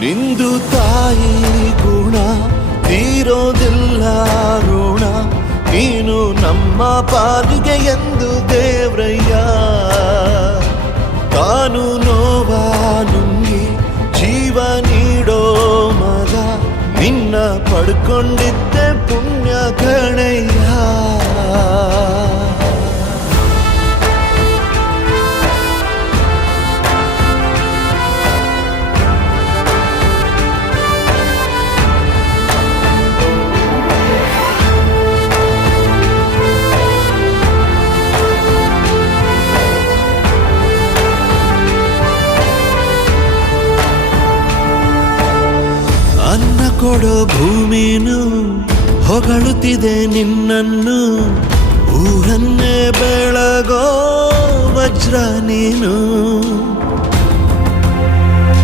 ನಿಂದು ತಾಯಿ ಗುಣ ತೀರೋದಿಲ್ಲ ಋಣ, ನೀನು ನಮ್ಮ ಪಾಲಿಗೆ ಎಂದು ದೇವ್ರಯ್ಯ. ತಾನು ನೋವಾ ನುಂಗಿ ಜೀವ ನೀಡೋ ಮಗ, ನಿನ್ನ ಪಡ್ಕೊಂಡಿದ್ದೆ ಪುಣ್ಯ ಗಣಯ್ಯ. ಅನ್ನ ಕೊಡೋ ಭೂಮಿನು ಹೊಗಳುತ್ತಿದೆ ನಿನ್ನನ್ನು, ಊರನ್ನೇ ಬೆಳಗೋ ವಜ್ರ ನೀನು.